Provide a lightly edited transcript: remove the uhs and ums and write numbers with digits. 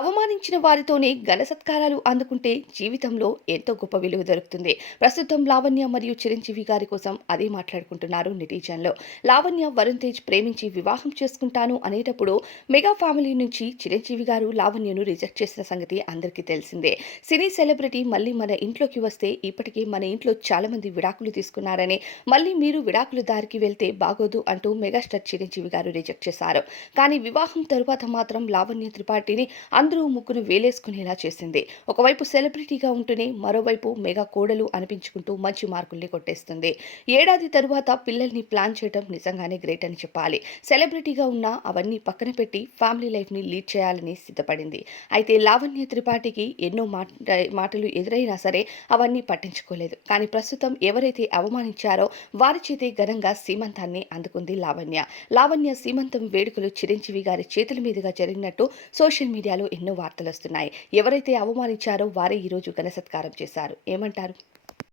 అవమానించిన వారితోనే ఘన సత్కారాలు అందుకుంటే జీవితంలో ఎంతో గొప్ప విలువ దొరుకుతుంది. ప్రస్తుతం లావణ్య మరియు చిరంజీవి గారి కోసం అదే మాట్లాడుకుంటున్నారు నెటిజన్లు. లావణ్య వరుణ్ తేజ్ ప్రేమించి వివాహం చేసుకుంటాను అనేటప్పుడు మెగా ఫ్యామిలీ నుంచి చిరంజీవి గారు లావణ్యను రిజెక్ట్ చేసిన సంగతి అందరికీ తెలిసిందే. సినీ సెలబ్రిటీ మళ్ళీ మన ఇంట్లోకి వస్తే ఇప్పటికే మన ఇంట్లో చాలా మంది విడాకులు తీసుకున్నారని, మళ్ళీ మీరు విడాకుల దారికి వెళ్తే బాగోదు అంటూ మెగాస్టార్ చిరంజీవి గారు రిజెక్ట్ చేశారు. కానీ వివాహం తరువాత మాత్రం లావణ్య త్రిపాఠిని అందరూ ముగ్గురు వేలేసుకునేలా చేసింది. ఒకవైపు సెలబ్రిటీగా ఉంటూనే మరోవైపు మెగా కోడలు అనిపించుకుంటూ మంచి మార్కుల్ని కొట్టేస్తుంది. ఏడాది తరువాత పిల్లల్ని ప్లాన్ చేయడం నిజంగానే గ్రేట్ అని చెప్పాలి. సెలబ్రిటీగా ఉన్నా అవన్నీ పక్కన పెట్టి ఫ్యామిలీ లైఫ్ని లీడ్ చేయాలని సిద్ధపడింది. అయితే లావణ్య త్రిపాఠికి ఎన్నో మాటలు ఎదురైనా సరే అవన్నీ పట్టించుకోలేదు. కానీ ప్రస్తుతం ఎవరైతే అవమానించారో వారి చేతే ఘనంగా సీమంతాన్ని అందుకుంది లావణ్య. లావణ్య సీమంతం వేడుకలు చిరంజీవి గారి చేతుల మీదుగా జరిగినట్టు సోషల్ మీడియాలో ఎన్నో వార్తలొస్తున్నాయి. ఎవరైతే అవమానించారో వారే ఈరోజు ఘన సత్కారం చేశారు. ఏమంటారు?